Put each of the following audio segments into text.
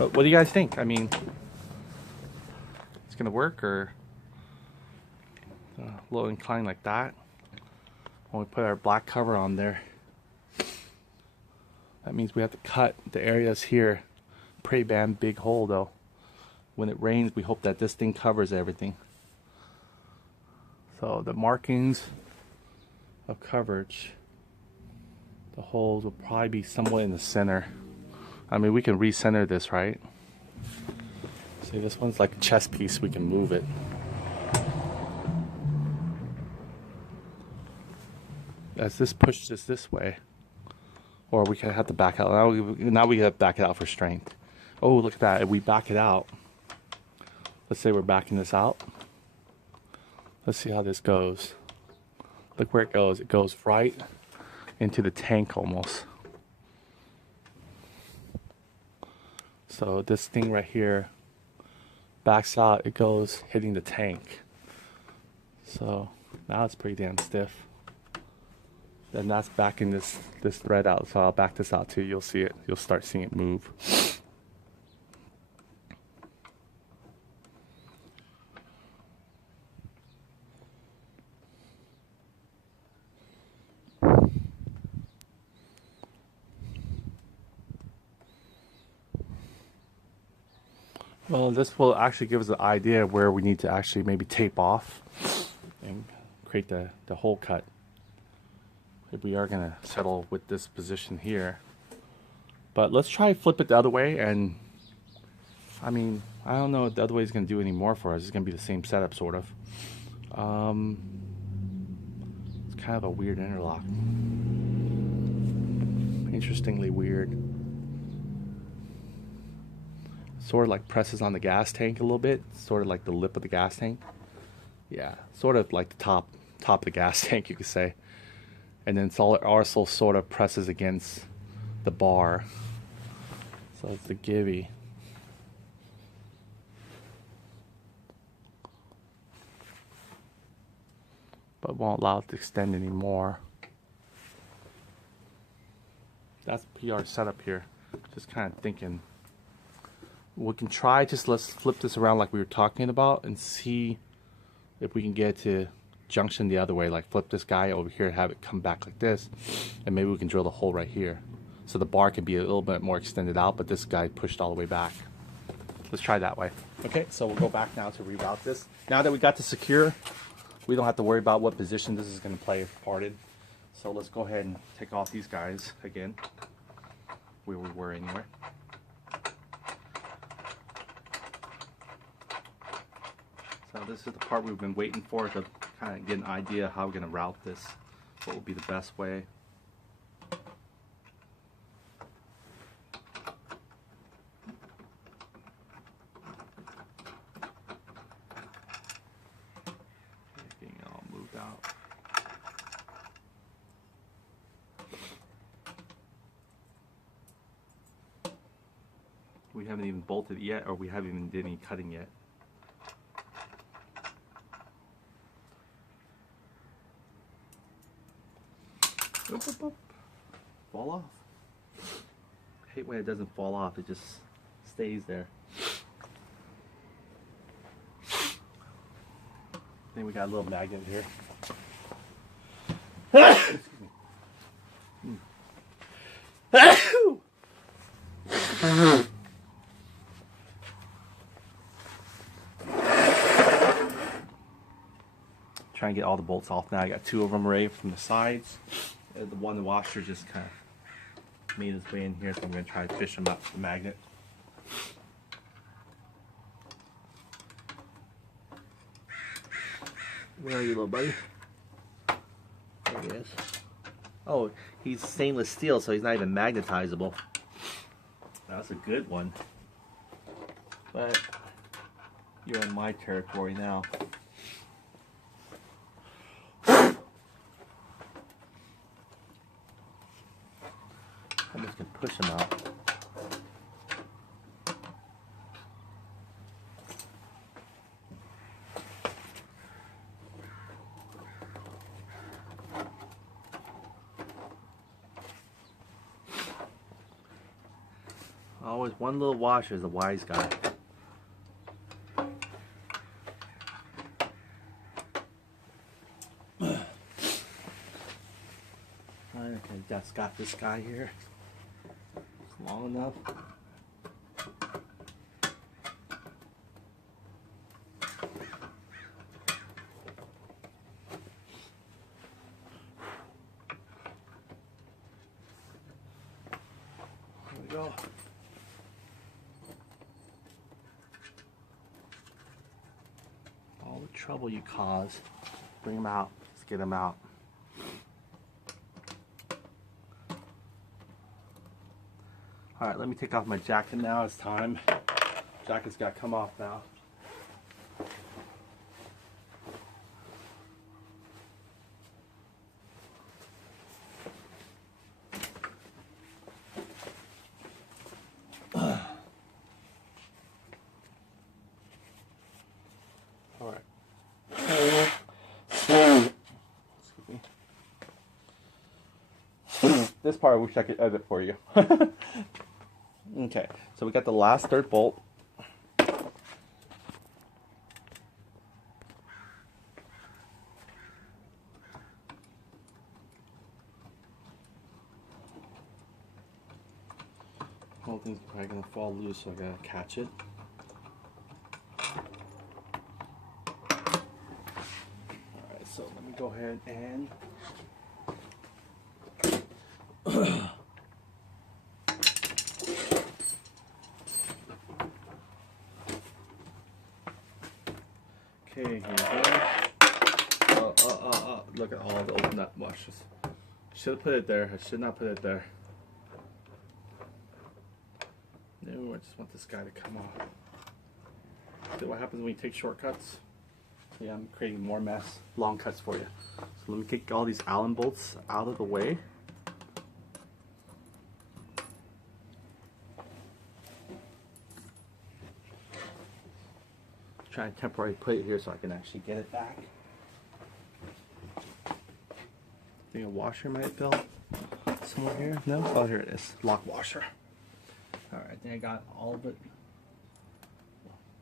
But what do you guys think? I mean, it's gonna work, or a little incline like that? When we put our black cover on there, that means we have to cut the areas here. Prey band, big hole though. When it rains, we hope that this thing covers everything. So the markings of coverage, the holes will probably be somewhat in the center. I mean, we can recenter this, right? See, this one's like a chess piece. We can move it. As this pushes this way, or we can have to back out. Now we have to back it out for strength. Oh, look at that! If we back it out, let's say we're backing this out. Let's see how this goes. Look where it goes. It goes right into the tank almost. So this thing right here backs out. It goes hitting the tank. So now it's pretty damn stiff. Then that's backing this thread out. So I'll back this out too. You'll see it. You'll start seeing it move. Well, this will actually give us an idea of where we need to actually maybe tape off and create the hole cut. If we are going to settle with this position here. But let's try flip it the other way, and I mean, I don't know what the other way is going to do any more for us. It's going to be the same setup, sort of. It's kind of a weird interlock. Interestingly weird. Sort of like presses on the gas tank a little bit. Sort of like the lip of the gas tank. Yeah, sort of like the top of the gas tank, you could say. And then it also sort of presses against the bar. So it's the Givi. But won't allow it to extend anymore. That's PR setup here. Just kind of thinking. We can try, let's flip this around like we were talking about and see if we can get to junction the other way, like flip this guy over here, have it come back like this, and maybe we can drill the hole right here so the bar can be a little bit more extended out, but this guy pushed all the way back. Let's try that way. Okay, so we'll go back now to reroute this. Now that we got this secure, we don't have to worry about what position this is going to play part in. So let's go ahead and take off these guys again, where we were anyway. So this is the part we've been waiting for, to kind of get an idea how we're going to route this, what will be the best way. Getting it all moved out. We haven't even bolted it yet, or we haven't even did any cutting yet. Oop, oop, oop. Fall off. I hate when it doesn't fall off, it just stays there. Then we got a little magnet here. Excuse me. Try and get all the bolts off now. I got two of them already from the sides. The one washer just kind of made its way in here, so I'm going to try to fish them out with the magnet. Where are you, little buddy? There he is. Oh, he's stainless steel, so he's not even magnetizable. That's a good one. But you're in my territory now. I'm just going to push him out. Always one little washer is a wise guy. Okay, that's got this guy here. It's long enough. There we go. All the trouble you cause. Bring him out. Let's get him out. Alright, let me take off my jacket now. It's time. Jacket's got to come off now. Alright. Excuse me. This part I wish I could edit for you. Okay, so we got the last third bolt. Whole thing's probably gonna fall loose, so I gotta catch it. Alright, so let me go ahead and okay, here we go. Look at all the old nut washers. Should have put it there. I should not put it there. No, I just want this guy to come off. See what happens when you take shortcuts? Yeah, I'm creating more mess. Long cuts for you. So let me get all these Allen bolts out of the way. Try and temporarily put it here so I can actually get it back. I think a washer might fell somewhere here. No? Oh, here it is. Lock washer. Alright, I think I got all of it.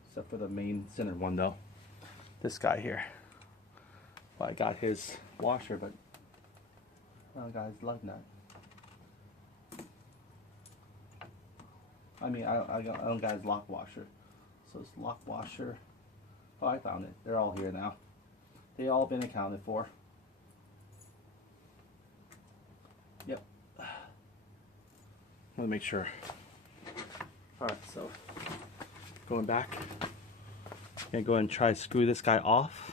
Except for the main center one though. This guy here. Well, I got his washer, but I don't got his lug nut. I mean, I don't got his lock washer. So it's lock washer. Oh, I found it. They're all here now. They all been accounted for. Yep. Let me make sure. Alright, so going back. I'm gonna go ahead and try to screw this guy off.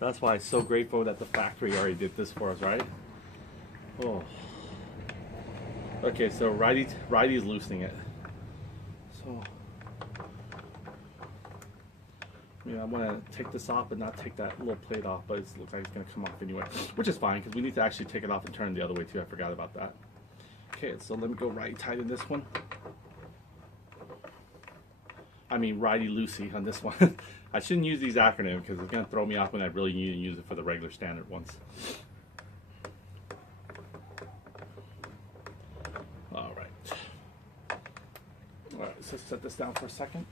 That's why I'm so grateful that the factory already did this for us, right? Oh. Okay, so righty's loosening it. So, I want to take this off, but not take that little plate off. But it looks like it's going to come off anyway, which is fine because we need to actually take it off and turn it the other way too. I forgot about that. Okay, so let me go righty tight in this one. I mean righty loosey on this one. I shouldn't use these acronyms because it's going to throw me off when I really need to use it for the regular standard ones. Alright, so set this down for a second.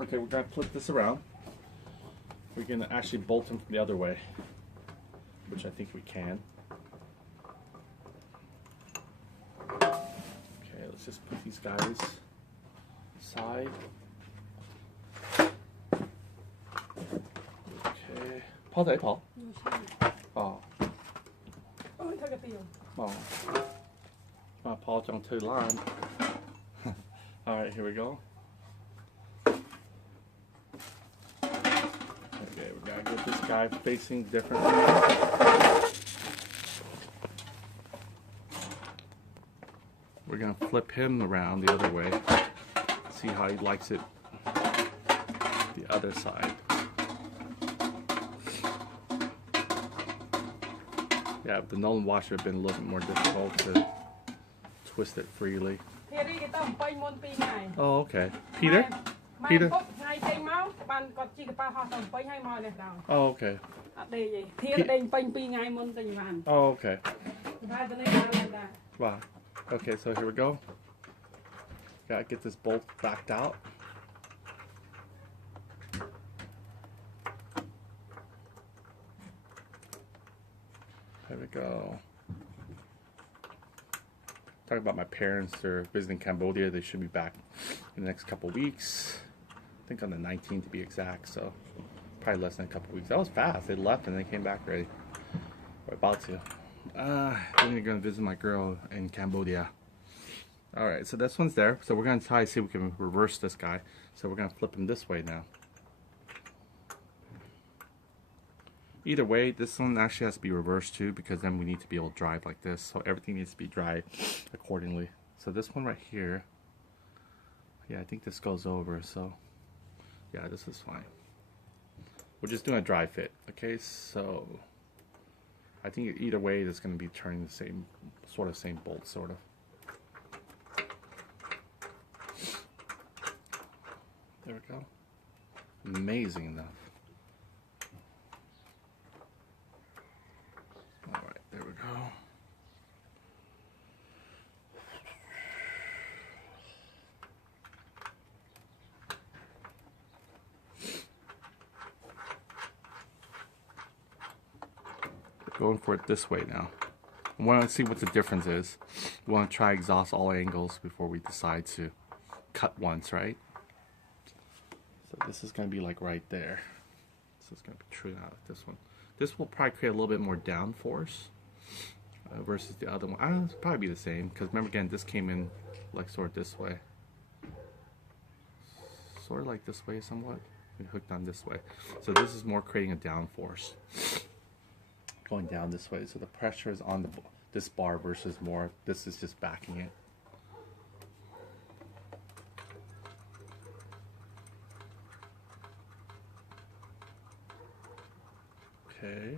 Okay, we're going to flip this around. We're going to actually bolt them from the other way, which I think we can. Okay, let's just put these guys aside. Okay. Paul 仔 Paul. Oh. Oh. Paul 仲退爛. Alright, here we go. Okay, we gotta get this guy facing differently. We're gonna flip him around the other way. See how he likes it the other side. Yeah, the Nolan washer would have been a little bit more difficult to twist it freely. Oh, okay. Peter? Peter? Oh, okay. Oh, okay. Wow. Okay, so here we go. Gotta get this bolt backed out. There we go. Talking about my parents, they're visiting Cambodia. They should be back in the next couple weeks. I think on the 19th to be exact, so probably less than a couple weeks. That was fast. They left and they came back ready. We're about to. Then we're gonna visit my girl in Cambodia. Alright, so this one's there. So we're gonna try to see if we can reverse this guy. So we're gonna flip him this way now. Either way, this one actually has to be reversed too, because then we need to be able to drive like this. So everything needs to be drive accordingly. So this one right here, yeah, I think this goes over. So yeah, this is fine. We're just doing a dry fit. Okay, so I think either way, it's going to be turning the same bolt, sort of. There we go. Amazing enough. All right, there we go. Going for it this way now. I want to see what the difference is. We want to try exhaust all angles before we decide to cut once, right? So this is going to be like right there. This is going to be true out like this one. This will probably create a little bit more downforce versus the other one. I don't know, it'll probably be the same, because remember again, this came in like sort of this way. Sort of like this way somewhat. And hooked on this way. So this is more creating a downforce. Going down this way, so the pressure is on this bar versus more. This is just backing it. Okay.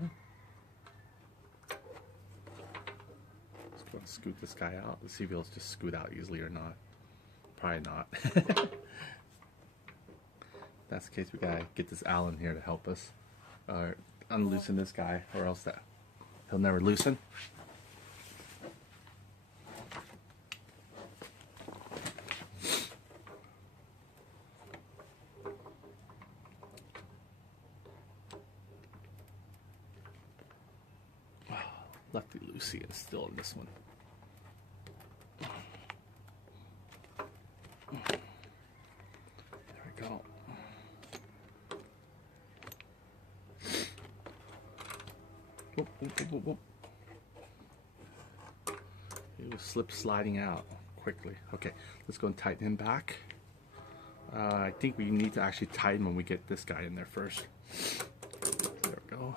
Let's go and scoot this guy out. Let's see if he'll just scoot out easily or not. Probably not. If that's the case, we gotta get this Allen here to help us. Unloosen this guy, or else he'll never loosen. Lefty loosey is still in this one. There we go. Whoop, whoop, whoop, whoop. It will slip sliding out quickly. Okay, let's go and tighten him back. I think we need to actually tighten when we get this guy in there first. There we go.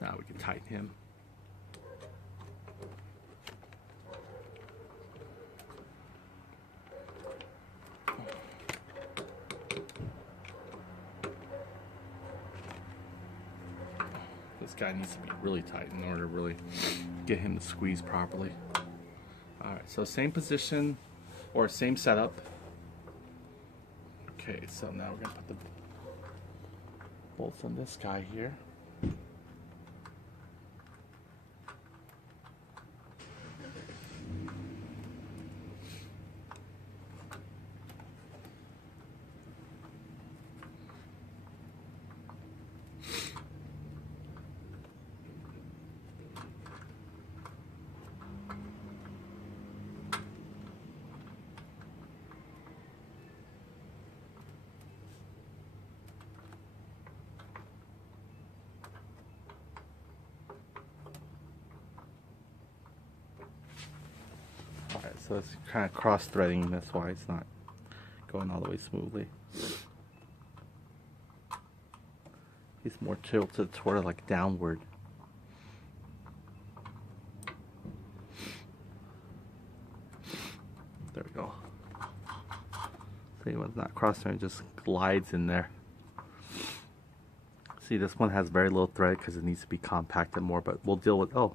Now we can tighten him. This guy needs to be really tight in order to really get him to squeeze properly. Alright, so same position or same setup. Okay, so now we're going to put the bolts on this guy here. So it's kind of cross-threading, that's why it's not going all the way smoothly. He's more tilted sort of like downward. There we go. See, when it's not cross-threading, it just glides in there. See, this one has very little thread because it needs to be compacted more, but we'll deal with, oh,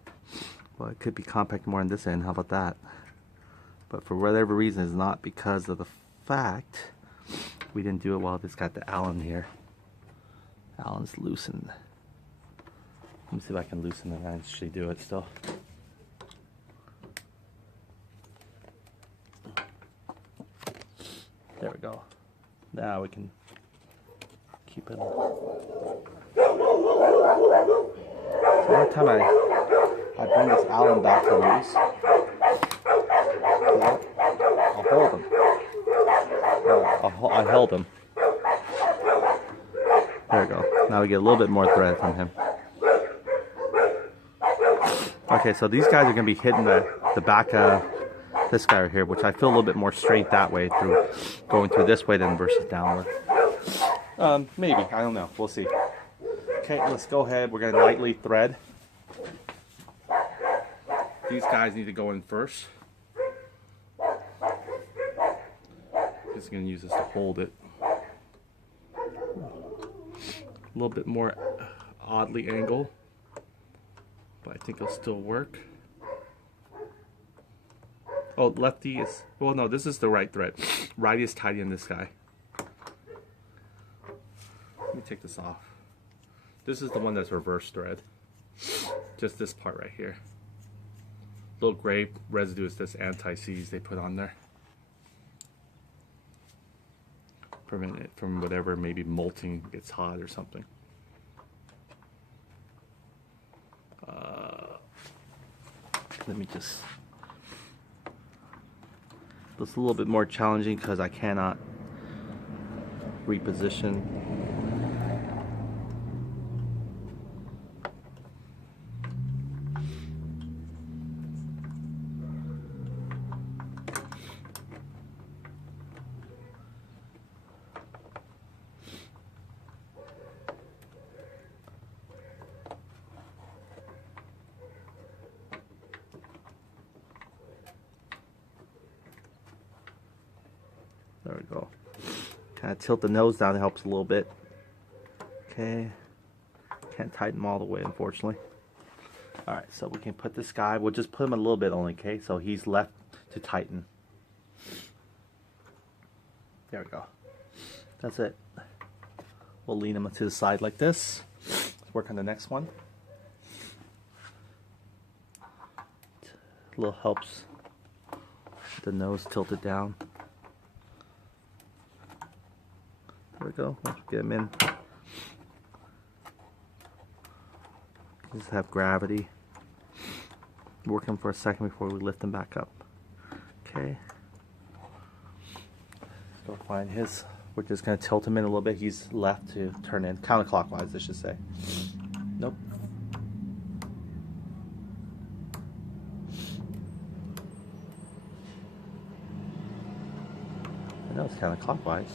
well, it could be compacted more on this end, how about that? But for whatever reason, it's not because of the fact we didn't do it while this got the Allen here. Allen's loosened. Let me see if I can loosen it and actually do it still. There we go. Now we can keep it. So every time I bring this Allen back to loose, I'll hold him. I held him. There we go. Now we get a little bit more thread from him. Okay, so these guys are going to be hitting the back of this guy right here, which I feel a little bit more straight that way, through going through this way than versus downward. Maybe, I don't know. We'll see. Okay, let's go ahead. We're going to lightly thread. These guys need to go in first. Just going to use this to hold it. A little bit more oddly angled, but I think it'll still work. Oh, lefty is, well no, this is the right thread. Righty is tighty in this guy. Let me take this off. This is the one that's reverse thread. Just this part right here. Little gray residue is this anti-seize they put on there. Prevent it from whatever, maybe molting gets hot or something. Let me just... It's a little bit more challenging because I cannot reposition. There we go. Kind of tilt the nose down, it helps a little bit. Okay. Can't tighten them all the way, unfortunately. Alright, so we can put this guy, we'll just put him a little bit only, okay? So he's left to tighten. There we go. That's it. We'll lean him to the side like this. Let's work on the next one. A little helps the nose tilted down. There we go. Let's get him in. Just have gravity. Work him for a second before we lift him back up. Okay. Let's go find his. We're just going to tilt him in a little bit. He's left to turn in. Counterclockwise, I should say. Nope. I know it's counterclockwise.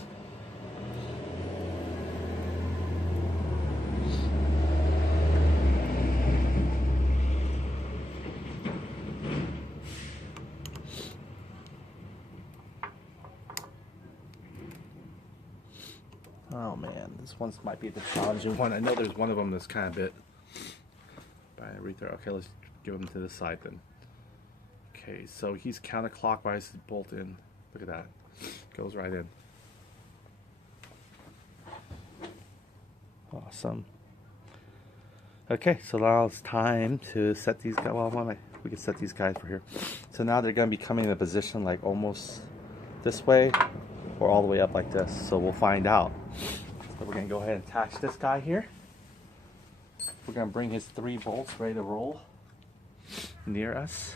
Oh man, this one might be the challenging one. I know there's one of them that's kind of bit. Okay, let's give him to the side then. Okay, so he's counterclockwise to bolt in. Look at that. Goes right in. Awesome. Okay, so now it's time to set these guys. Well, we can set these guys for here. So now they're going to be coming in a position like almost this way or all the way up like this. So we'll find out. So we're going to go ahead and attach this guy here. We're going to bring his 3 bolts ready to roll near us.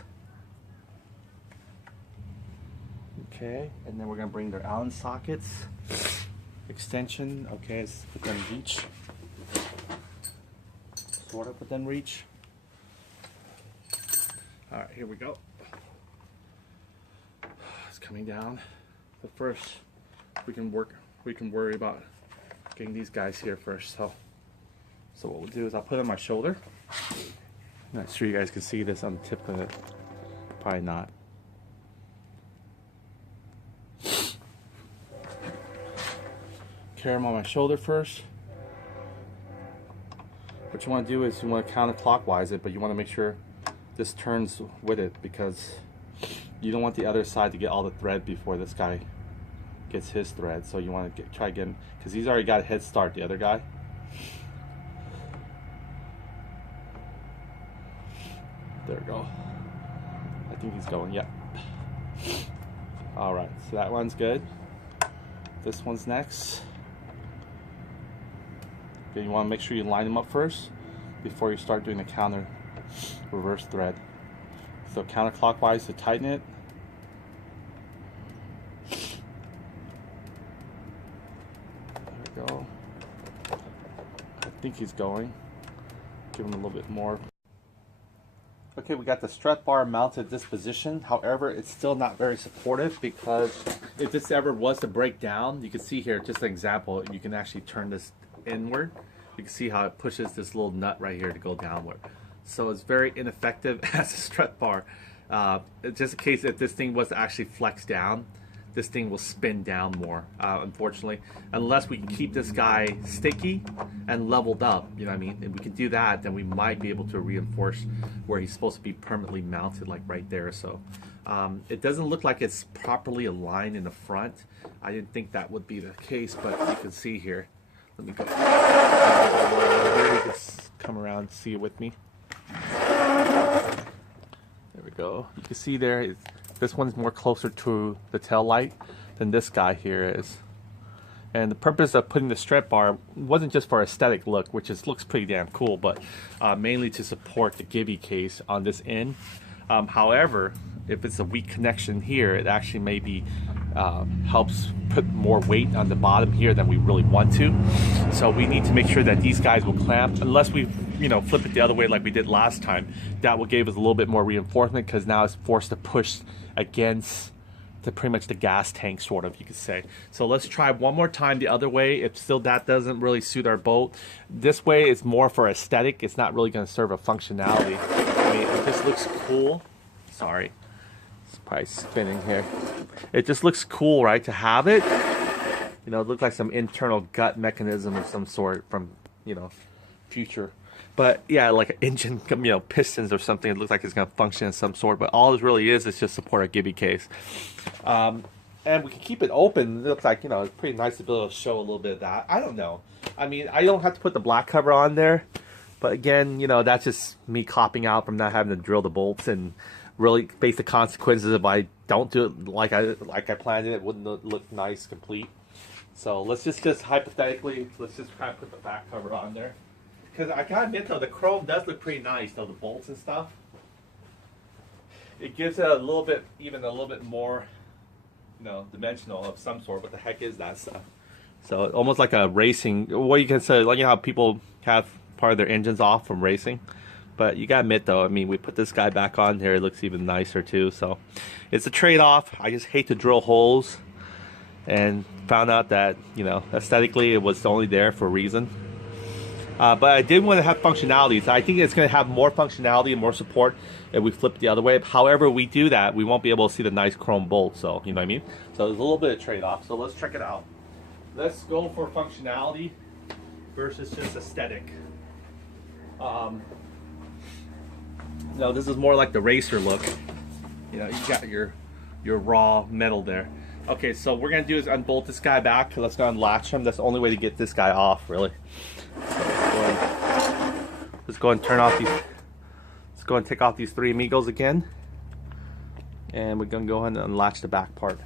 Okay, and then we're going to bring their Allen sockets, extension, okay, it's within reach. Sort of within reach. Alright, here we go. It's coming down. But first, we can worry about getting these guys here first. So what we'll do is I'll put it on my shoulder. I'm not sure you guys can see this on the tip of it. Probably not. Carry them on my shoulder first. What you want to do is you want to counterclockwise it, but you want to make sure this turns with it because you don't want the other side to get all the thread before this guy gets his thread. So you want to try to get him, because he's already got a head start, the other guy. There we go. I think he's going, yeah. Alright, so that one's good. This one's next. Okay, you want to make sure you line them up first before you start doing the counter reverse thread. So counterclockwise to tighten it. There we go. I think he's going. Give him a little bit more. Okay, we got the strut bar mounted this position. However, it's still not very supportive because if this ever was to break down, you can see here, just an example, you can actually turn this inward. You can see how it pushes this little nut right here to go downward. So it's very ineffective as a strut bar. Just in case if this thing was to actually flex down, this thing will spin down more, unfortunately. Unless we can keep this guy sticky and leveled up, you know what I mean? If we can do that, then we might be able to reinforce where he's supposed to be permanently mounted, like right there. So it doesn't look like it's properly aligned in the front. I didn't think that would be the case, but you can see here. Let me go. You can come around and see it with me. There we go. You can see there, this one's more closer to the tail light than this guy here is. And the purpose of putting the Strat bar wasn't just for aesthetic look, which looks pretty damn cool, but mainly to support the Givi case on this end. However, if it's a weak connection here, it actually maybe helps put more weight on the bottom here than we really want to. So we need to make sure that these guys will clamp, unless we flip it the other way like we did last time. That will give us a little bit more reinforcement because now it's forced to push against pretty much the gas tank, sort of, you could say. So let's try one more time the other way. If still that doesn't really suit our boat, this way is more for aesthetic. It's not really going to serve a functionality. I mean, it just looks cool. Sorry, it's probably spinning here. It just looks cool, right, to have it. It looks like some internal gut mechanism of some sort from future. But yeah, like an engine, pistons or something. It looks like it's going to function in some sort. But all it really is just support a Givi case. And we can keep it open. It looks like, it's pretty nice to be able to show a little bit of that. I don't know. I mean, I don't have to put the black cover on there. But again, that's just me copping out from not having to drill the bolts and really face the consequences if I don't do it like I planned it. It wouldn't look nice, complete. So let's just hypothetically, let's just try to put the back cover on there. Because I gotta admit though, the chrome does look pretty nice though, the bolts and stuff. It gives it a little bit more, dimensional of some sort. What the heck is that stuff? So almost like a racing, what you can say, like how people have part of their engines off from racing. But you gotta admit though, I mean, we put this guy back on here, it looks even nicer too. So it's a trade-off. I just hate to drill holes, and found out that aesthetically it was only there for a reason. But I did want to have functionality, so I think it's going to have more functionality and more support if we flip it the other way. However we do that, we won't be able to see the nice chrome bolt, so you know what I mean? So there's a little bit of trade-off, so let's check it out. Let's go for functionality versus just aesthetic. This is more like the racer look. You got your raw metal there. Okay, so what we're going to do is unbolt this guy back. Let's go unlatch him. That's the only way to get this guy off, really. Let's go and turn off these. Let's go and take off these three amigos again, and we're gonna go ahead and unlatch the back part.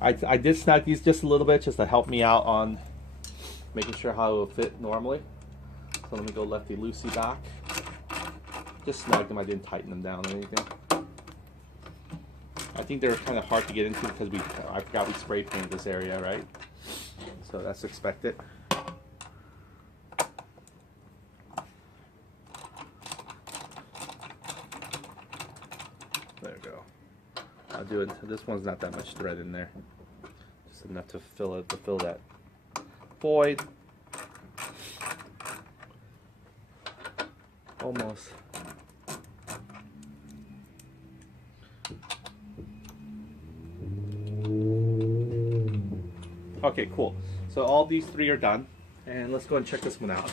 I did snag these just a little bit just to help me out on making sure how it will fit normally. So let me go lefty loosey back. Just snagged them. I didn't tighten them down or anything. I think they're kind of hard to get into because I forgot we spray painted this area, right? So that's expected. There we go. I'll do it. This one's not that much thread in there. Just enough to fill that void. Almost. Okay, cool. So all these three are done, and let's go and check this one out.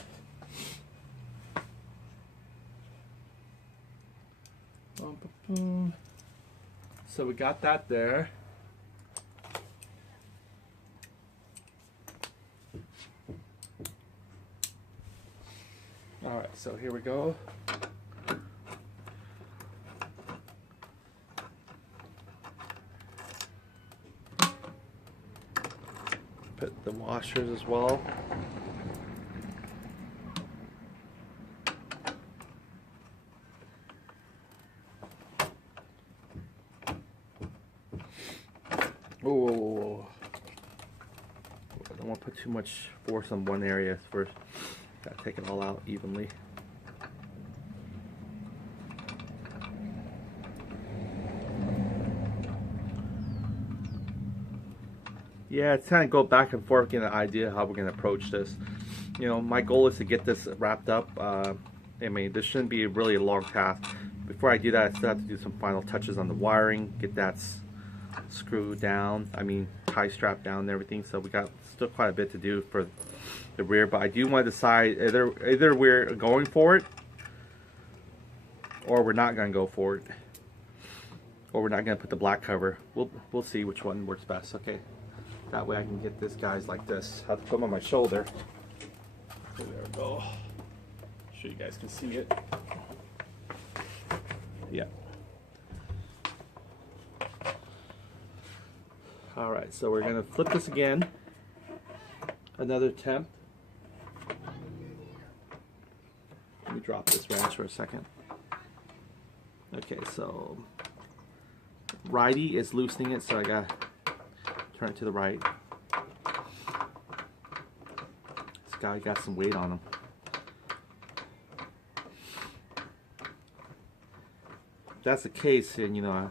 So we got that there. All right, so here we go. Put the washers as well. Oh, I don't want to put too much force on one area first. Gotta take it all out evenly. Yeah, it's kind of go back and forth, getting an idea how we're going to approach this. You know, my goal is to get this wrapped up. I mean, this shouldn't be really a long task. Before I do that, I still have to do some final touches on the wiring, get that screwed down, I mean, tie strap down and everything. So we got still quite a bit to do for the rear, but I do want to decide either we're going for it or we're not going to go for it, or we're not going to put the black cover. We'll see which one works best. Okay. That way I can get this guys like this. I have to put them on my shoulder. There we go. So you guys can see it. Yeah. Alright, so we're going to flip this again. Another attempt. Let me drop this wrench for a second. Okay, so righty is loosening it, so I got turn it to the right. This guy got some weight on him. If that's the case, then you know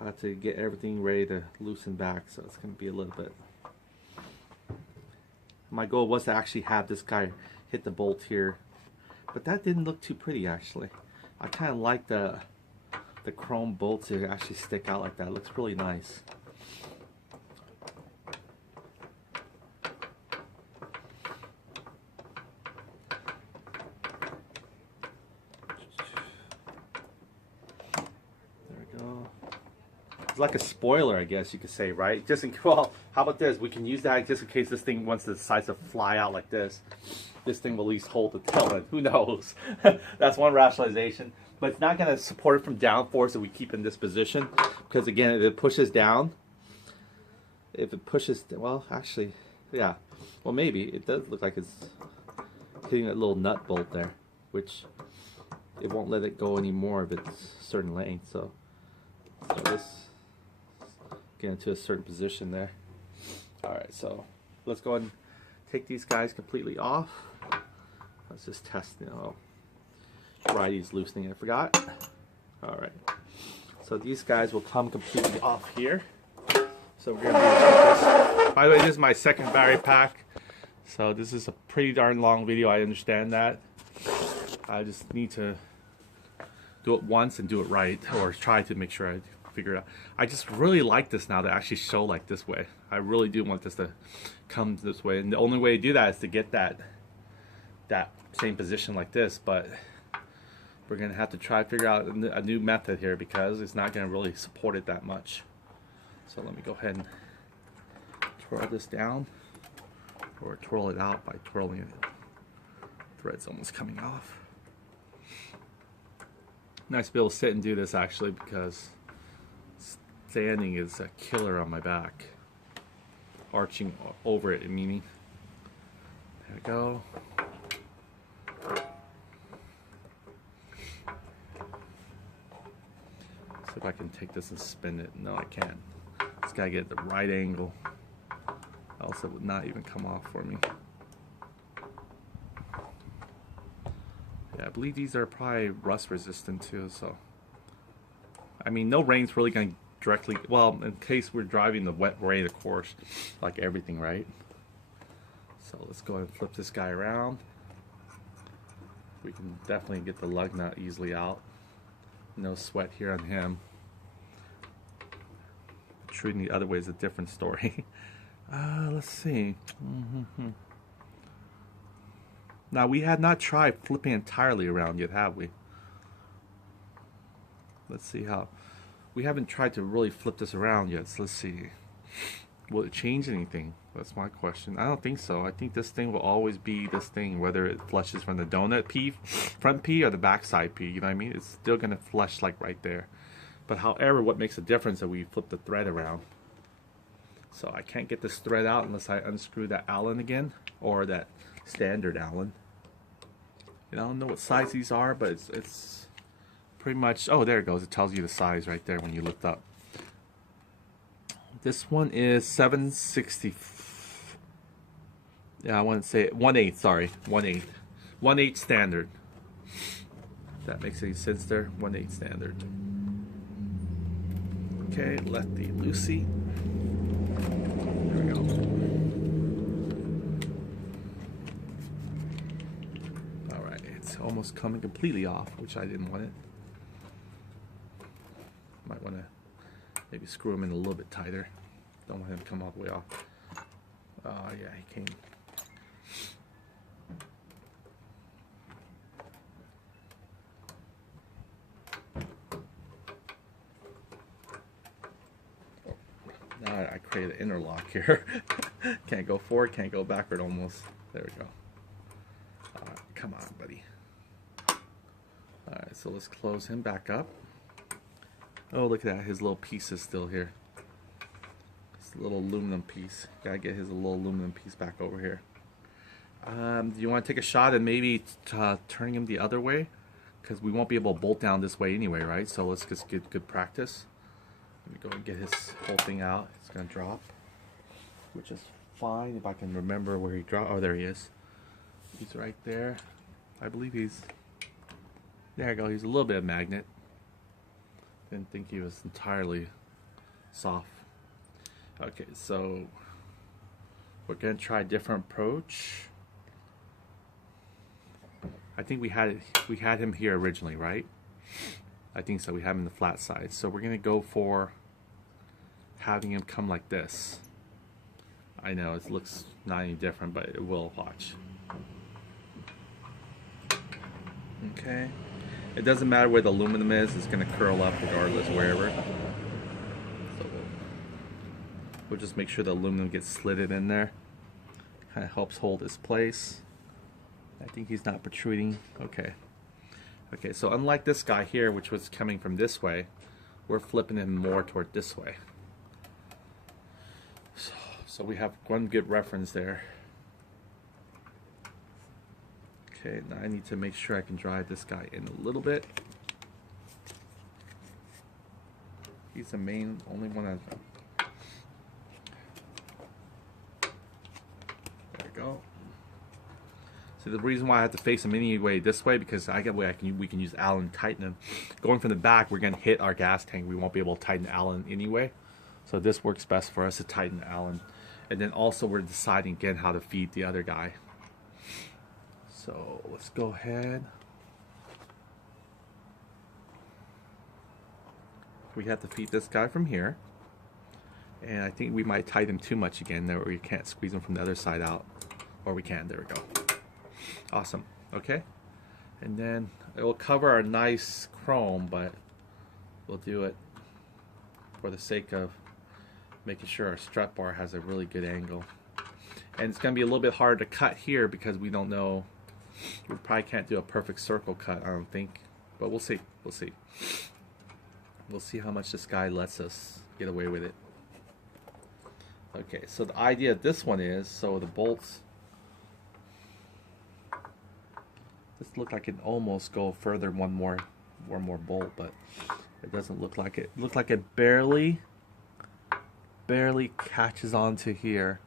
I have to get everything ready to loosen back, so it's going to be a little bit. My goal was to actually have this guy hit the bolt here, but that didn't look too pretty actually. I kind of like the chrome bolts to actually stick out like that. It looks really nice. Like a spoiler, I guess you could say, right? Just in, well, how about this? We can use that just in case this thing wants to decide to fly out like this. This thing will at least hold the tail end. Who knows? That's one rationalization. But it's not going to support it from downforce if we keep in this position, because again, if it pushes down, well, actually, yeah, well, maybe it does look like it's hitting that little nut bolt there, which it won't let it go anymore if it's a certain length. So this. Get into a certain position there. Alright, so let's go ahead and take these guys completely off. Let's just test, you know, righty's loosening, I forgot. Alright, so these guys will come completely off here. So we're going to do this. By the way, this is my second battery pack, so this is a pretty darn long video, I understand that. I just need to do it once and do it right, or try to make sure I figure it out. I just really like this now to actually show like this way. I really do want this to come this way, and the only way to do that is to get that same position like this, but we're gonna have to try to figure out a new method here because it's not gonna really support it that much. So let me go ahead and twirl this down, or twirl it out by twirling it. Thread's almost coming off. Nice to be able to sit and do this actually, because standing is a killer on my back. Arching over it, meaning. There we go. See if I can take this and spin it. No, I can't. Just gotta get the right angle. Else it would not even come off for me. Yeah, I believe these are probably rust resistant too, so. I mean, no rain's really gonna directly, well, in case we're driving the wet rain, of course, like everything, right? So let's go ahead and flip this guy around. We can definitely get the lug nut easily out. No sweat here on him. Treating the other way is a different story. Let's see. Now, we had not tried flipping entirely around yet, have we? Let's see how. We haven't tried to really flip this around yet, so let's see. Will it change anything? That's my question. I don't think so. I think this thing will always be this thing, whether it flushes from the donut P, front P, or the backside P, you know what I mean? It's still going to flush like right there. But however, what makes a difference is we flip the thread around. So I can't get this thread out unless I unscrew that Allen again, or that standard Allen. And I don't know what size these are, but it's pretty much, oh, there it goes. It tells you the size right there when you lift up. This one is 760. Yeah, I want to say 1/8, sorry. 1/8. 1/8 standard. If that makes any sense there. 1/8 standard. Okay, lefty loosey. There we go. Alright, it's almost coming completely off, which I didn't want it. Might want to maybe screw him in a little bit tighter. Don't want him to come all the way off. Yeah, he came. Now I created an interlock here. Can't go forward, can't go backward almost. There we go. Come on, buddy. Alright, so let's close him back up. Oh, look at that. His little piece is still here. His little aluminum piece. Gotta get his little aluminum piece back over here. Do you want to take a shot at maybe turning him the other way? Because we won't be able to bolt down this way anyway, right? So let's just get good practice. Let me go and get his whole thing out. It's going to drop, which is fine if I can remember where he dropped. Oh, there he is. He's right there. I believe he's... There you go. He's a little bit of magnet. Didn't think he was entirely soft. Okay, so we're going to try a different approach. I think we had him here originally, right? I think so. We have him in the flat side. So we're going to go for having him come like this. I know it looks not any different, but it will. Watch. Okay. It doesn't matter where the aluminum is. It's going to curl up regardless wherever. So we'll just make sure the aluminum gets slitted in there. Kind of helps hold his place. I think he's not protruding. Okay. Okay, so unlike this guy here, which was coming from this way, we're flipping him more toward this way. So we have one good reference there. Okay, now I need to make sure I can drive this guy in a little bit. He's the main, only one I've... There we go. So the reason why I have to face him anyway this way, because we can use Allen to tighten him. Going from the back, we're going to hit our gas tank. We won't be able to tighten Allen anyway. So this works best for us to tighten Allen. And then also we're deciding again how to feed the other guy. So let's go ahead. We have to feed this guy from here. And I think we might tighten him too much again there, where we can't squeeze him from the other side out. Or we can, there we go. Awesome. Okay. And then it will cover our nice chrome, but we'll do it for the sake of making sure our strut bar has a really good angle. And it's going to be a little bit hard to cut here because we don't know. We probably can't do a perfect circle cut, I don't think. But we'll see. We'll see. We'll see how much this guy lets us get away with it. Okay, so the idea of this one is, so the bolts, this look like it almost go further one more bolt, but it doesn't look like it. It looks like it barely catches onto here.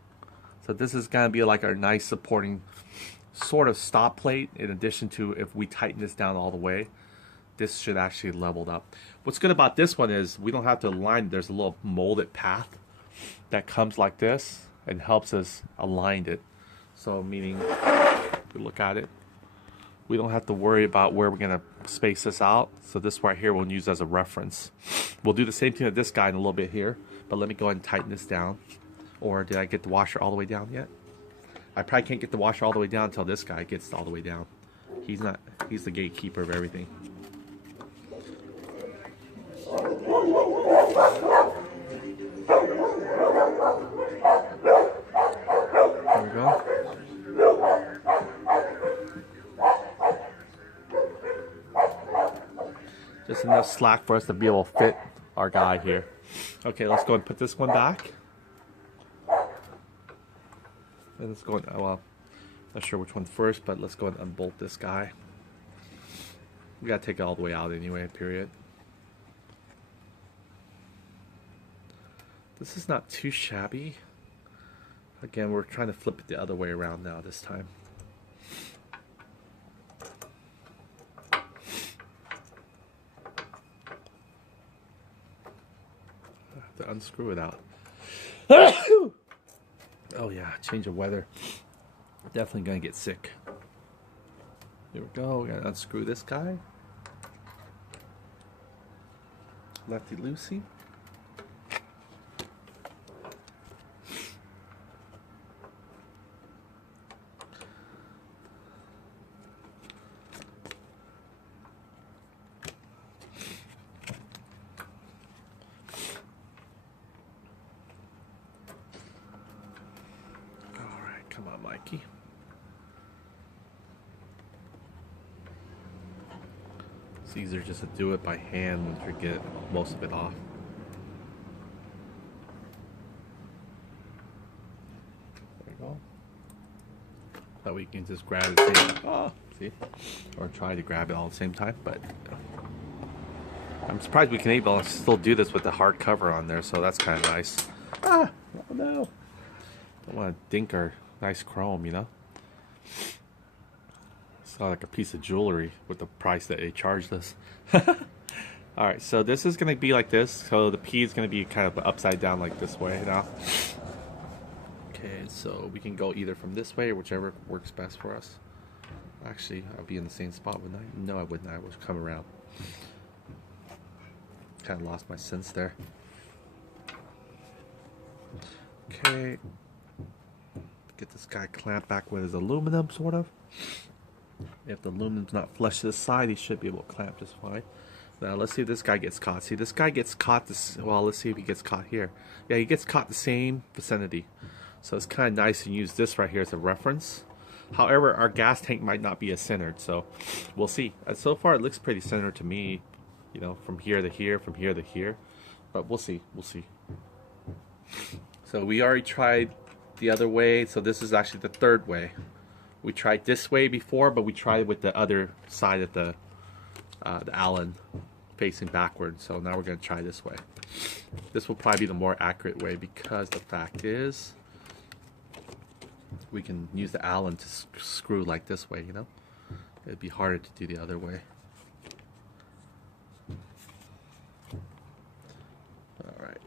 So this is going to be like our nice supporting sort of stop plate, in addition to if we tighten this down all the way, this should actually level up. What's good about this one is we don't have to align. There's a little molded path that comes like this and helps us align it. So meaning, if we look at it, we don't have to worry about where we're going to space this out. So this right here we'll use as a reference. We'll do the same thing with this guy in a little bit here, but let me go ahead and tighten this down. Or did I get the washer all the way down yet? I probably can't get the washer all the way down until this guy gets all the way down. He's the gatekeeper of everything. There we go. Just enough slack for us to be able to fit our guy here. Okay, let's go and put this one back. And let's go, well, not sure which one first, but let's go and unbolt this guy. We gotta take it all the way out anyway, period. This is not too shabby. Again, we're trying to flip it the other way around now this time. I have to unscrew it out. Oh yeah, change of weather. Definitely gonna get sick. Here we go. We gotta unscrew this guy. Lefty loosey. Alright, come on, Mikey. It's easier just to do it by hand once we get most of it off. There we go. That way you can just grab it, see? Or try to grab it all at the same time, but I'm surprised we can able to still do this with the hard cover on there, so that's kind of nice. Ah! Oh no! Don't want to dink our nice chrome, you know? It's not like a piece of jewelry with the price that they charged us. Alright, so this is going to be like this. So the P is going to be kind of upside down like this way now. Okay, so we can go either from this way or whichever works best for us. Actually, I'll be in the same spot, wouldn't I? No, I wouldn't. I would come around. Kind of lost my sense there. Okay. Get this guy clamped back with his aluminum, sort of. If the aluminum's not flush to the side, he should be able to clamp just fine. Now let's see if this guy gets caught. See, this guy gets caught this, well, let's see if he gets caught here. Yeah, he gets caught the same vicinity. So it's kind of nice to use this right here as a reference. However, our gas tank might not be as centered, so we'll see. So far, it looks pretty centered to me, you know, from here to here, from here to here. But we'll see, we'll see. So we already tried the other way, so this is actually the third way. We tried this way before, but we tried with the other side of the Allen facing backward. So now we're going to try this way. This will probably be the more accurate way because the fact is we can use the Allen to screw like this way, you know? It'd be harder to do the other way. Alright.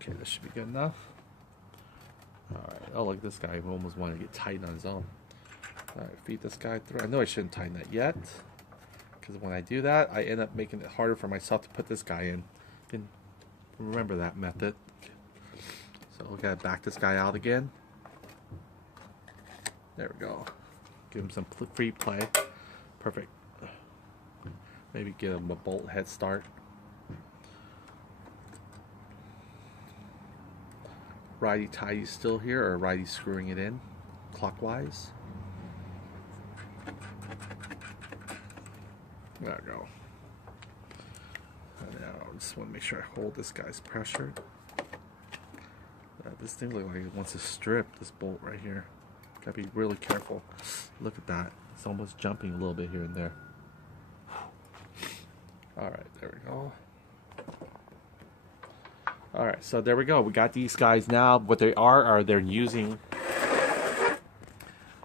Okay, this should be good enough. Alright, oh look, this guy almost wanted to get tight on his own. Alright, feed this guy through. I know I shouldn't tighten that yet, because when I do that, I end up making it harder for myself to put this guy in. Didn't remember that method. So we gotta back this guy out again. There we go. Give him some free play. Perfect. Maybe give him a bolt head start. Righty-tighty still here, or righty screwing it in clockwise. There we go. And now I just want to make sure I hold this guy's pressure. This thing looks like it wants to strip, this bolt right here. Gotta be really careful. Look at that. It's almost jumping a little bit here and there. Alright, there we go. Alright, so there we go. We got these guys now. What they are they're using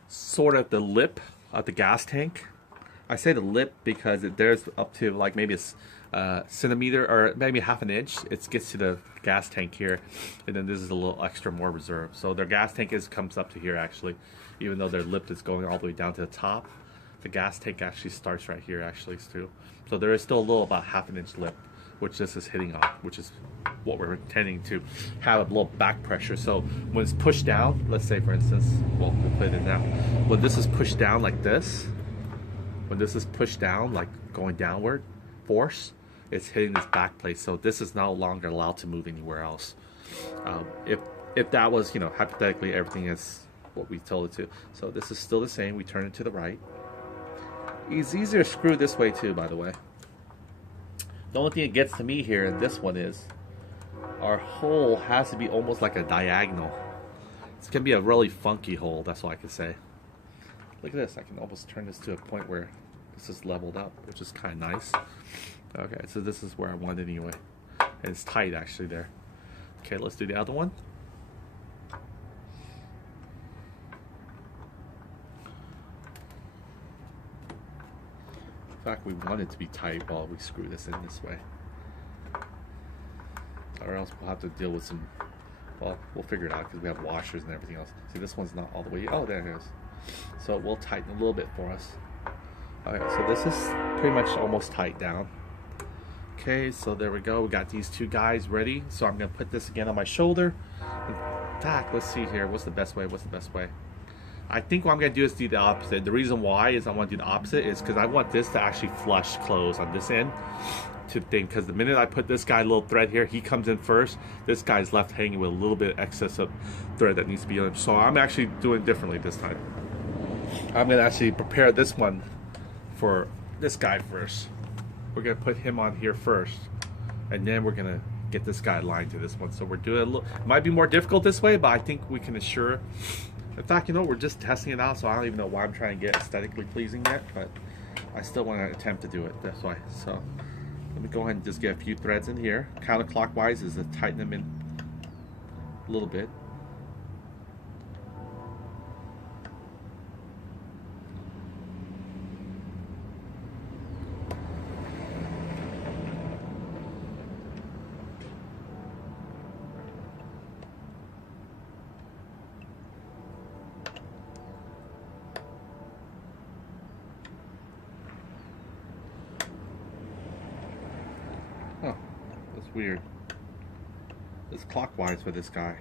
sort of the lip of the gas tank. I say the lip because there's up to like maybe a centimeter or maybe half an inch. It gets to the gas tank here, and then this is a little extra more reserve. So their gas tank comes up to here actually, even though their lip is going all the way down to the top. The gas tank actually starts right here actually too. So there is still a little about half an inch lip, which this is hitting off, which is what we're intending to have a little back pressure. So when it's pushed down, let's say for instance, well, we'll put it now. When this is pushed down like this, when this is pushed down, like going downward force, it's hitting this back plate. So this is no longer allowed to move anywhere else. If that was, you know, hypothetically everything is what we told it to. So this is still the same. We turn it to the right. It's easier to screw this way too, by the way. The only thing that gets to me here in this one is our hole has to be almost like a diagonal. It's gonna be a really funky hole, that's all I can say. Look at this, I can almost turn this to a point where it's just leveled up, which is kind of nice. Okay, so this is where I want it anyway. And it's tight actually there. Okay, let's do the other one. In fact, we want it to be tight while we screw this in this way. Or else we'll have to deal with some, well, we'll figure it out because we have washers and everything else. See, this one's not all the way, oh, there it is. So it will tighten a little bit for us. Okay, so this is pretty much almost tight down. Okay, so there we go. We got these two guys ready. So I'm gonna put this again on my shoulder. In fact, let's see here. What's the best way? What's the best way? I think what I'm gonna do is do the opposite. The reason why is I want to do the opposite is because I want this to actually flush close on this end to the thing. Because the minute I put this guy little thread here, he comes in first. This guy's left hanging with a little bit of excess of thread that needs to be on. So I'm actually doing it differently this time. I'm gonna actually prepare this one for this guy first. We're gonna put him on here first, and then we're gonna get this guy aligned to this one. So we're doing a little, it might be more difficult this way, but I think we can assure. In fact, you know, we're just testing it out, so I don't even know why I'm trying to get aesthetically pleasing yet, but I still want to attempt to do it. That's why. So let me go ahead and just get a few threads in here. Counterclockwise is to tighten them in a little bit. Huh, that's weird. It's clockwise for this guy.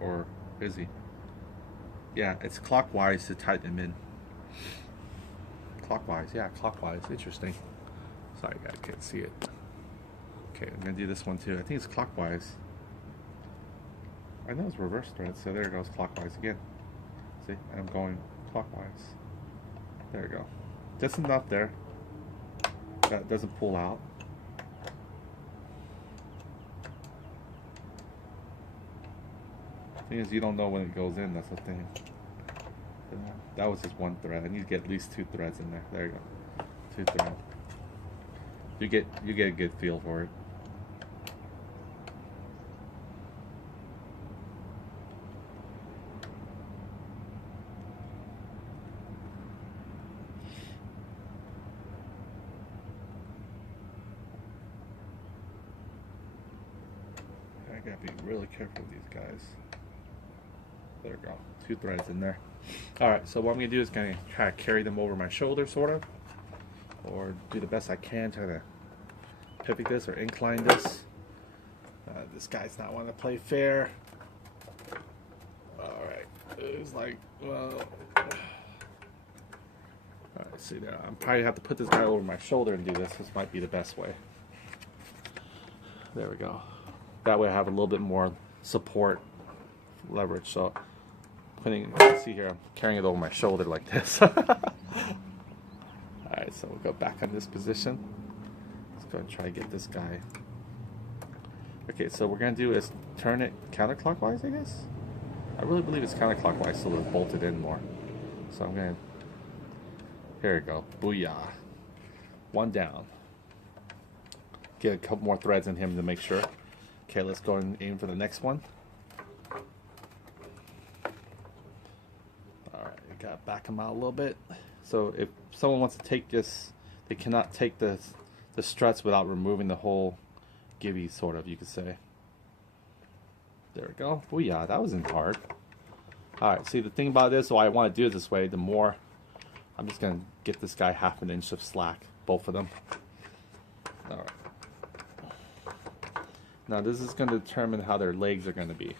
Or is he? Yeah, it's clockwise to tighten him in. Clockwise, yeah, clockwise. Interesting. Sorry, guys, can't see it. Okay, I'm gonna do this one too. I think it's clockwise. I know it's reverse thread, so there it goes, clockwise again. See, I'm going clockwise. There we go. Just enough there. That doesn't pull out. Thing is, you don't know when it goes in. That's the thing. That was just one thread. I need to get at least 2 threads in there. There you go. 2 threads. You get a good feel for it. I gotta be really careful with these guys. There we go. 2 threads in there. Alright, so what I'm going to do is kind of try to carry them over my shoulder, sort of. Or do the best I can, try to pivot this or incline this. This guy's not wanting to play fair. Alright, it's like, well... Alright, see there. I'm probably have to put this guy over my shoulder and do this. This might be the best way. There we go. That way I have a little bit more support leverage. So see here, I'm carrying it over my shoulder like this. Alright, so we'll go back on this position. Let's go and try to get this guy. Okay, so what we're going to do is turn it counterclockwise, I guess? I really believe it's counterclockwise so it's bolted in more. So I'm going to, here we go, booyah. One down. Get a couple more threads in him to make sure. Okay, let's go and aim for the next one. Gotta back them out a little bit. So if someone wants to take this, they cannot take the struts without removing the whole Givi, sort of, you could say. There we go. Oh yeah, that wasn't hard. Alright, see the thing about this, so I want to do it this way, the more, I'm just going to get this guy 1/2 inch of slack, both of them. Alright. Now this is going to determine how their legs are going to be.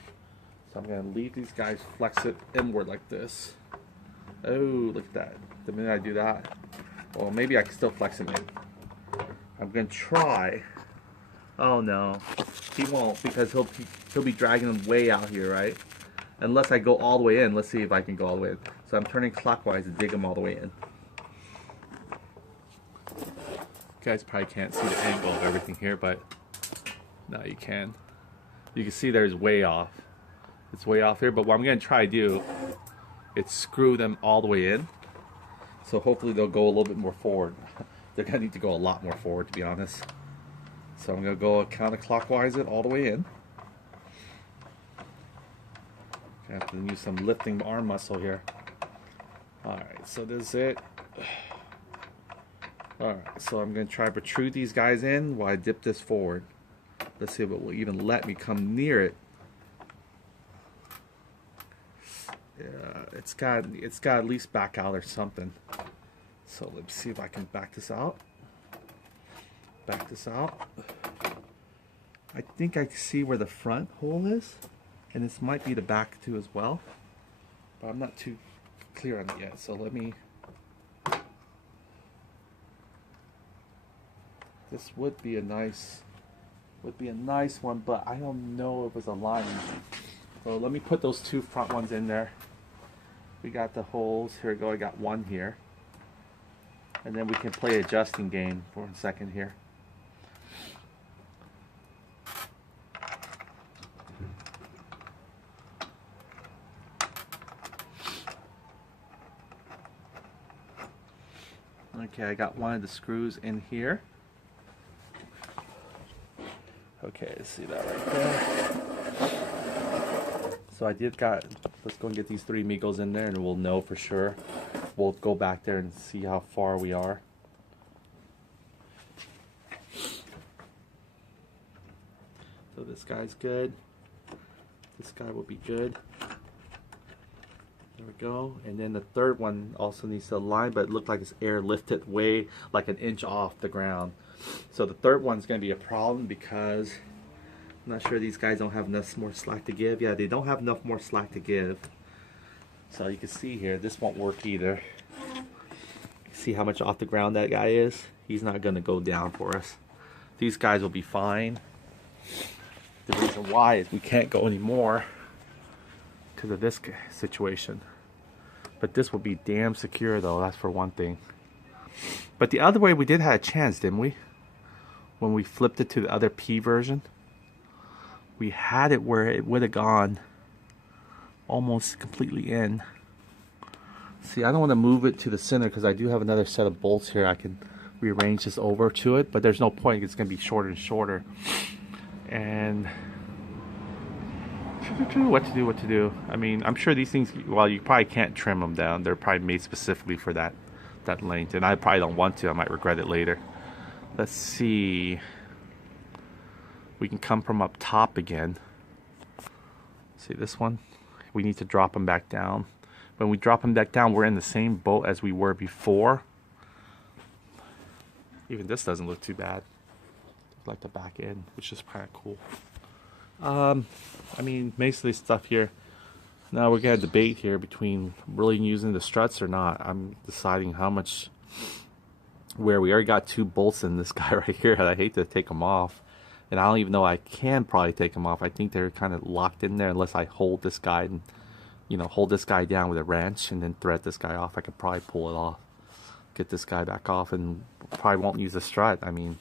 So I'm going to leave these guys flex it inward like this. Oh, look at that. The minute I do that, well, maybe I can still flex him in. I'm going to try. Oh, no. He won't, because he'll be dragging him way out here, right? Unless I go all the way in. Let's see if I can go all the way in. So I'm turning clockwise to dig him all the way in. You guys probably can't see the angle of everything here, but now you can. You can see there's way off. It's way off here, but what I'm gonna try to do is screw them all the way in. So hopefully they'll go a little bit more forward. They're gonna need to go a lot more forward, to be honest. So I'm gonna go counterclockwise it all the way in. I have to use some lifting arm muscle here. Alright, so this is it. Alright, so I'm gonna try to protrude these guys in while I dip this forward. Let's see if it will even let me come near it. Yeah, it's got to at least back out or something. So let's see if I can back this out. Back this out. I think I can see where the front hole is, and this might be the back too as well, but I'm not too clear on it yet. So let me. This would be a nice one, but I don't know if it's aligned. So let me put those two front ones in there. We got the holes. Here we go. I got one here. And then we can play adjusting game for a second here. Okay, I got one of the screws in here. Okay, see that right there. So I let's go and get these 3 Migos in there and we'll know for sure. We'll go back there and see how far we are. So this guy's good. This guy will be good. There we go. And then the third one also needs to align, but it looked like it's airlifted way like an inch off the ground. So the third one's going to be a problem because I'm not sure these guys don't have enough more slack to give. Yeah, they don't have enough more slack to give. So you can see here, this won't work either. See how much off the ground that guy is? He's not going to go down for us. These guys will be fine. The reason why is we can't go anymore because of this situation. But this will be damn secure though, that's for one thing. But the other way we did have a chance, didn't we? When we flipped it to the other P version. We had it where it would have gone almost completely in. See, I don't want to move it to the center because I do have another set of bolts here. I can rearrange this over to it, but there's no point. It's going to be shorter and shorter. And what to do. I mean, I'm sure these things, well, you probably can't trim them down. They're probably made specifically for that length, and I probably don't want to. I might regret it later. Let's see. We can come from up top again. See this one? We need to drop them back down. When we drop them back down, we're in the same boat as we were before. Even this doesn't look too bad. Like the back end, which is kind of cool. I mean, basically stuff here. Now we're gonna debate here between really using the struts or not. I'm deciding how much. Where we already got 2 bolts in this guy right here, and I hate to take them off. And I don't even know I can probably take them off. I think they're kind of locked in there unless I hold this guy and, you know, hold this guy down with a wrench and then thread this guy off. I could probably pull it off, get this guy back off, and probably won't use the strut. I mean,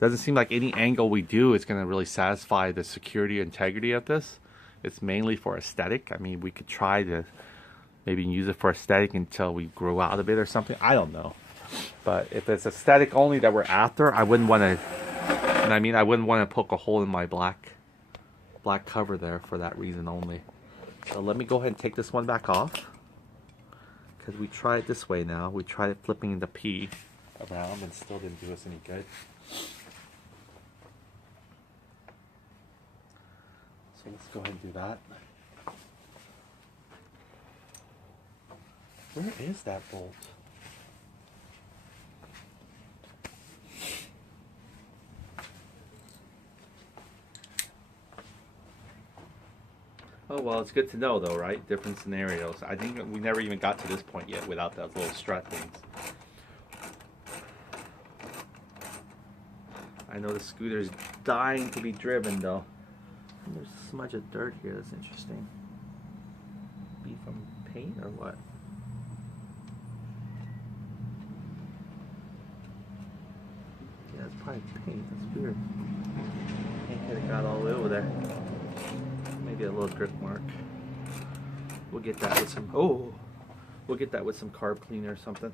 doesn't seem like any angle we do is going to really satisfy the security and integrity of this. It's mainly for aesthetic. I mean, we could try to maybe use it for aesthetic until we grow out of it or something. I don't know. But if it's aesthetic only that we're after, I wouldn't want to. And I mean, I wouldn't want to poke a hole in my black cover there for that reason only. So let me go ahead and take this one back off. Because we tried it this way now. We tried it flipping the P around and still didn't do us any good. So let's go ahead and do that. Where is that bolt? Oh, well, it's good to know, though, right? Different scenarios. I think we never even got to this point yet without those little strut things. I know the scooter's dying to be driven, though. And there's a smudge of dirt here. That's interesting. Be from paint or what? Yeah, it's probably paint. That's weird. Paint could have got all the way over there. Maybe a little grip mark. We'll get that with some. Oh, we'll get that with some carb cleaner or something.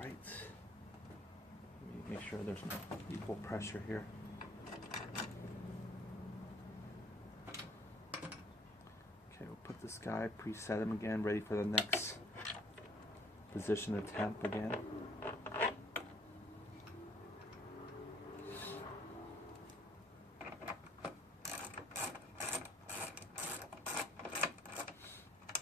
Right. Make sure there's no equal pressure here. Okay, we'll put this guy, preset him again, ready for the next position of temp again.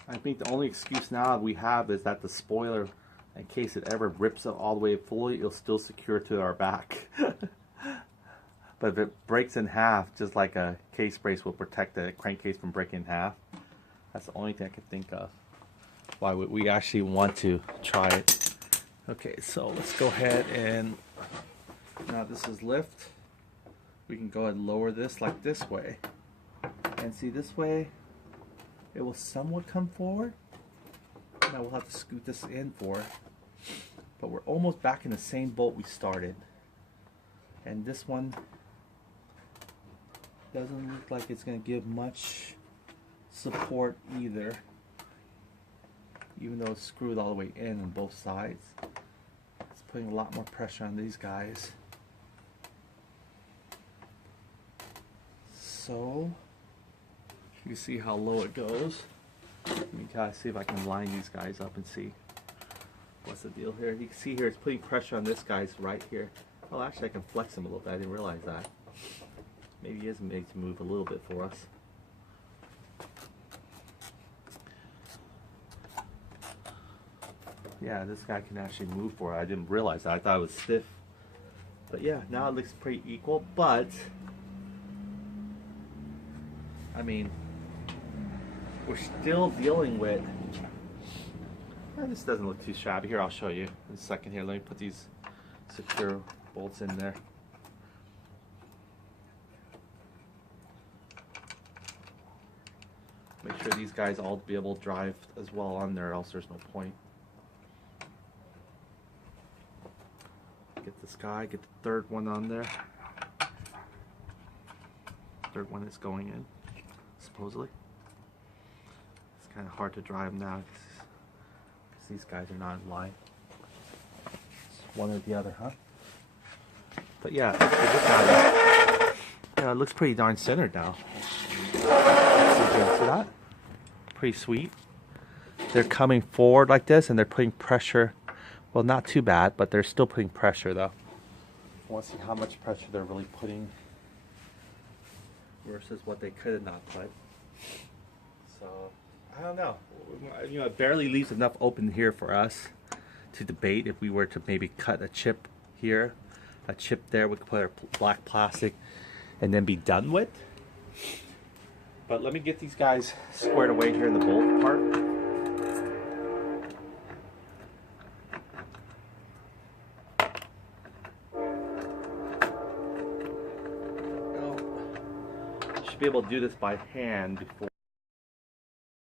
I think the only excuse now we have is that the spoiler, in case it ever rips it all the way fully, it'll still secure to our back. But if it breaks in half, just like a case brace will protect the crankcase from breaking in half, that's the only thing I can think of why we actually want to try it. Okay, so let's go ahead and, now this is lift, we can go ahead and lower this like this way. And see, this way it will somewhat come forward. Now we'll have to scoot this in for, but we're almost back in the same bolt we started. And this one doesn't look like it's going to give much support either, even though it's screwed all the way in on both sides. It's putting a lot more pressure on these guys. So you see how low it goes. Let me try to see if I can line these guys up and see what's the deal here. You can see here it's putting pressure on this guy's right here. Oh, actually I can flex him a little bit. I didn't realize that. Maybe he is made to move a little bit for us. Yeah, this guy can actually move for it. I didn't realize that. I thought it was stiff. But yeah, now it looks pretty equal. But I mean, we're still dealing with, this doesn't look too shabby. Here, I'll show you in a second here. Let me put these secure bolts in there. Make sure these guys all be able to drive as well on there, else there's no point. Get this guy, get the third one on there. Third one is going in, supposedly. It's kind of hard to drive now because these guys are not in line. It's one or the other, huh? But yeah, if you look at it, yeah, it looks pretty darn centered now. See that? Pretty sweet. They're coming forward like this and they're putting pressure. Well, not too bad, but they're still putting pressure though. I want to see how much pressure they're really putting versus what they could have not put. So, I don't know. You know, it barely leaves enough open here for us to debate if we were to maybe cut a chip here, a chip there, we could put our black plastic and then be done with. But let me get these guys squared away here in the bolt part. Be able to do this by hand before